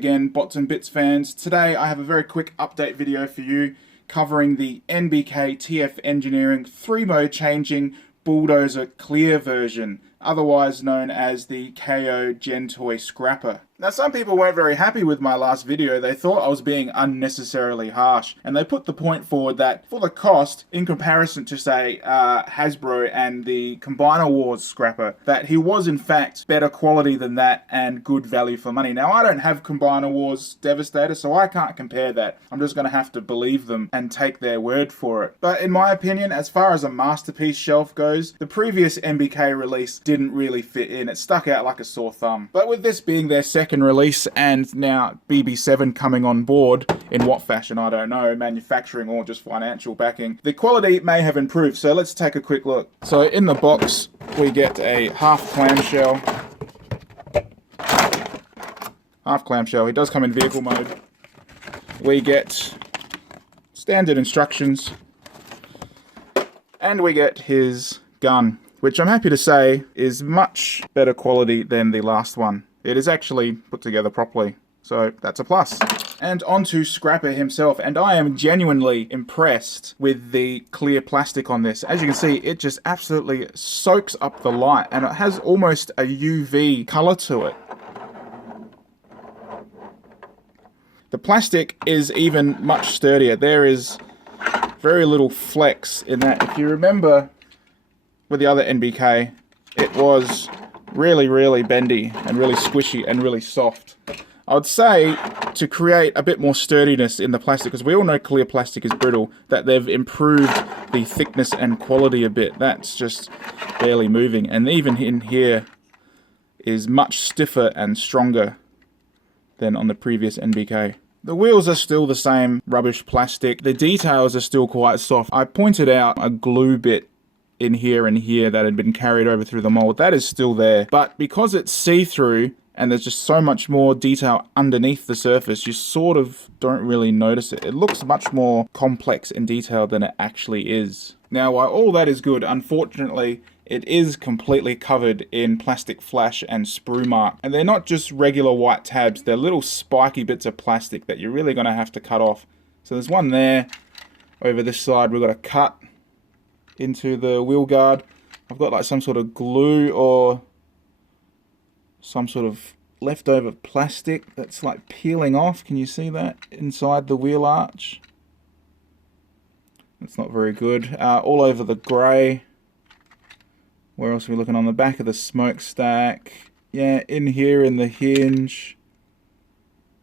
again, Bots and Bits fans. Today I have a very quick update video for you covering the NBK TF Engineering 3-mode changing Bulldozer Clear version, otherwise known as the KO GenToy Scrapper. Now, some people weren't very happy with my last video. They thought I was being unnecessarily harsh, and they put the point forward that for the cost, in comparison to, say, Hasbro and the Combiner Wars Scrapper, that he was in fact better quality than that and good value for money. Now, I don't have Combiner Wars Devastator, so I can't compare that. I'm just going to have to believe them and take their word for it. But in my opinion, as far as a masterpiece shelf goes, the previous NBK release didn't really fit in. It stuck out like a sore thumb. But with this being their second release and now BB7 coming on board, in what fashion I don't know, manufacturing or just financial backing, the quality may have improved. So let's take a quick look. So in the box we get a half clamshell. He does come in vehicle mode. We get standard instructions and we get his gun, which I'm happy to say is much better quality than the last one. It is actually put together properly, so that's a plus. And on to Scrapper himself, and I am genuinely impressed with the clear plastic on this. As you can see, it just absolutely soaks up the light, and it has almost a UV color to it. The plastic is even much sturdier. There is very little flex in that. If you remember with the other NBK, it was really bendy and really squishy and really soft. I would say to create a bit more sturdiness in the plastic, because we all know clear plastic is brittle, that they've improved the thickness and quality a bit. That's just barely moving, and even in here is much stiffer and stronger than on the previous NBK. The wheels are still the same rubbish plastic. The details are still quite soft. I pointed out a glue bit in here and here that had been carried over through the mold. That is still there, but because it's see-through and there's just so much more detail underneath the surface, you sort of don't really notice it. It looks much more complex and detailed than it actually is. Now, while all that is good, unfortunately it is completely covered in plastic flash and sprue mark, and they're not just regular white tabs, they're little spiky bits of plastic that you're really going to have to cut off. So there's one there. Over this side we've got a cut into the wheel guard. I've got like some sort of glue or some sort of leftover plastic that's like peeling off. Can you see that inside the wheel arch? That's not very good. All over the grey. Where else are we looking? On the back of the smokestack. Yeah, in here in the hinge.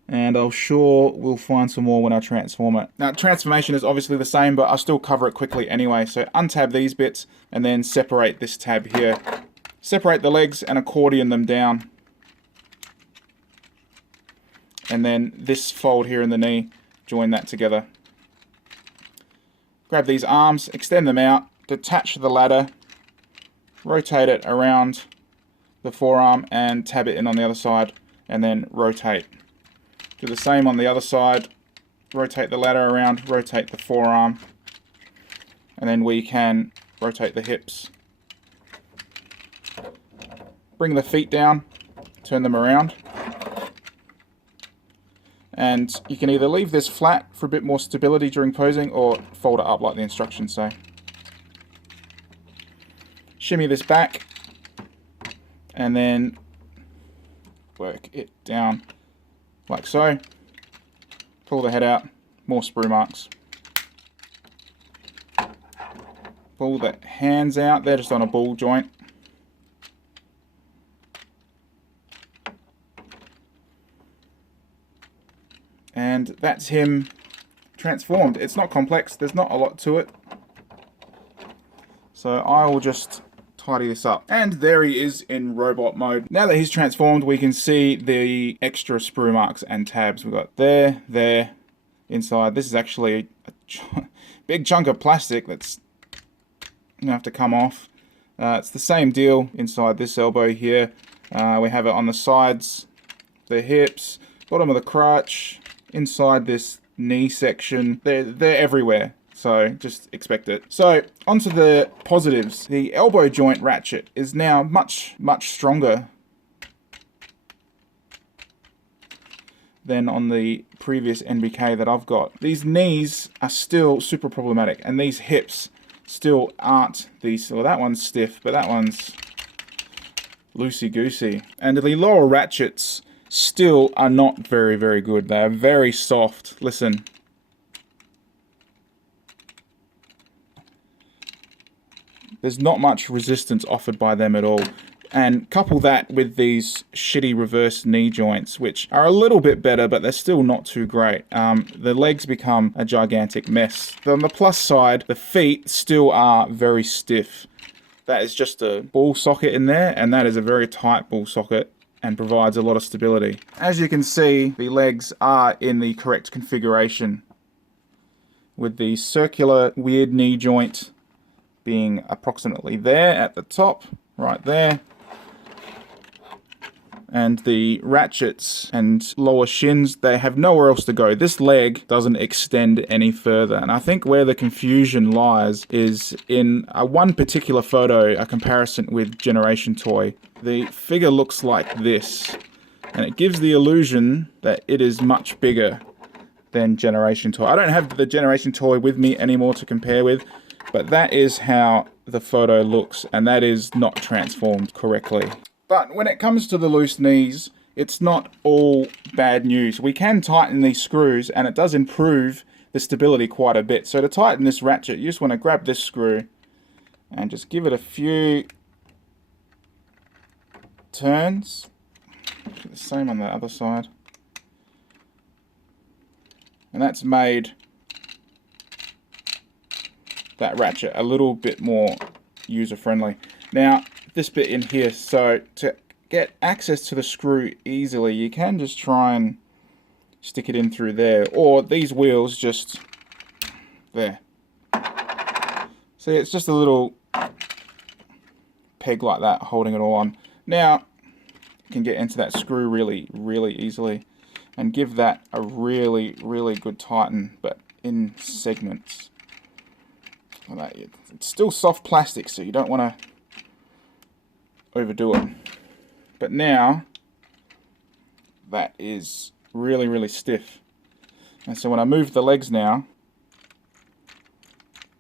And I'm sure we'll find some more when I transform it. Now, transformation is obviously the same, but I'll still cover it quickly anyway. So untab these bits and then separate this tab here. Separate the legs and accordion them down. And then this fold here in the knee, join that together. Grab these arms, extend them out, detach the ladder, rotate it around the forearm and tab it in on the other side, and then rotate. Do the same on the other side, rotate the ladder around, rotate the forearm, and then we can rotate the hips. Bring the feet down, turn them around, and you can either leave this flat for a bit more stability during posing or fold it up like the instructions say. Shimmy this back, and then work it down like so. Pull the head out, more sprue marks. Pull the hands out, they're just on a ball joint. And that's him transformed. It's not complex, there's not a lot to it. So I will just tidy this up. And there he is in robot mode. Now that he's transformed, we can see the extra sprue marks and tabs. We've got there, inside. This is actually a big chunk of plastic that's gonna have to come off. It's the same deal inside this elbow here. We have it on the sides, the hips, bottom of the crotch, inside this knee section. They're everywhere. So just expect it. So onto the positives. The elbow joint ratchet is now much stronger than on the previous NBK that I've got. These knees are still super problematic, and these hips still aren't these. Well, that one's stiff, but that one's loosey-goosey. And the lower ratchets still are not very, very good. They are very soft. Listen. There's not much resistance offered by them at all. And couple that with these shitty reverse knee joints, which are a little bit better, but they're still not too great. The legs become a gigantic mess. On the plus side, the feet still are very stiff. That is just a ball socket in there, and that is a very tight ball socket and provides a lot of stability. As you can see, the legs are in the correct configuration, with the circular weird knee joint being approximately there at the top, right there. And the ratchets and lower shins, they have nowhere else to go. This leg doesn't extend any further. And I think where the confusion lies is in one particular photo, a comparison with GenToy. The figure looks like this, and it gives the illusion that it is much bigger than GenToy. I don't have the GenToy with me anymore to compare with, but that is how the photo looks, and that is not transformed correctly. But when it comes to the loose knees, it's not all bad news. We can tighten these screws, and it does improve the stability quite a bit. So to tighten this ratchet, you just want to grab this screw and just give it a few turns. The same on the other side. And that's made that ratchet a little bit more user-friendly. Now, this bit in here, so to get access to the screw easily, you can just try and stick it in through there, or these wheels just there. See, it's just a little peg like that holding it all on. Now, you can get into that screw really, really easily and give that a really, really good tighten, but in segments. Like that. It's still soft plastic, so you don't want to overdo it. But now that is really, really stiff. And so when I move the legs now,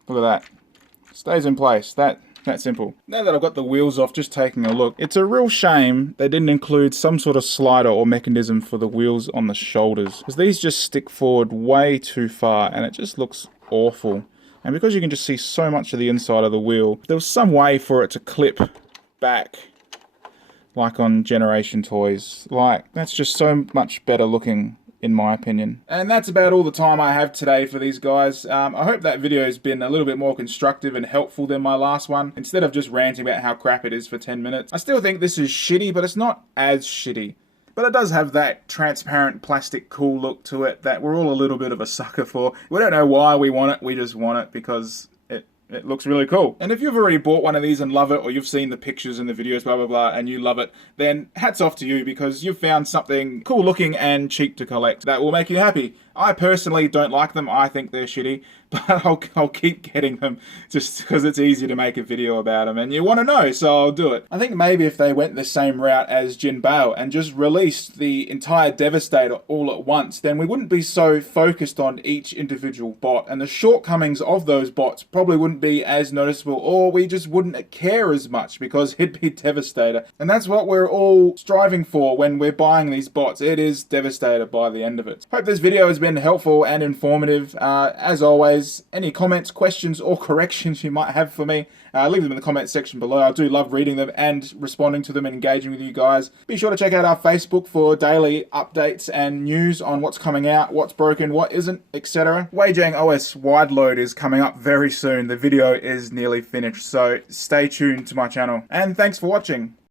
look at that. It stays in place. That simple. Now that I've got the wheels off, just taking a look, it's a real shame they didn't include some sort of slider or mechanism for the wheels on the shoulders, because these just stick forward way too far and it just looks awful. And because you can just see so much of the inside of the wheel, if there was some way for it to clip back like on GenToys, like, that's just so much better looking in my opinion. And that's about all the time I have today for these guys. I hope that video has been a little bit more constructive and helpful than my last one, instead of just ranting about how crap it is for 10 minutes. I still think this is shitty, but it's not as shitty. But it does have that transparent plastic cool look to it that we're all a little bit of a sucker for. We don't know why we want it, we just want it because it looks really cool. And if you've already bought one of these and love it, or you've seen the pictures and the videos, blah, blah, blah, and you love it, then hats off to you, because you've found something cool looking and cheap to collect that will make you happy. I personally don't like them. I think they're shitty, but I'll keep getting them just because it's easy to make a video about them and you want to know, so I'll do it. I think maybe if they went the same route as Jinbao and just released the entire Devastator all at once, then we wouldn't be so focused on each individual bot, and the shortcomings of those bots probably wouldn't be as noticeable, or we just wouldn't care as much because it'd be Devastator. And that's what we're all striving for when we're buying these bots. It is Devastator by the end of it. Hope this video has been helpful and informative. As always, any comments, questions, or corrections you might have for me, leave them in the comment section below. I do love reading them and responding to them and engaging with you guys. Be sure to check out our Facebook for daily updates and news on what's coming out, what's broken, what isn't, etc. Weijang OS wide load is coming up very soon. The video is nearly finished, so stay tuned to my channel. And thanks for watching.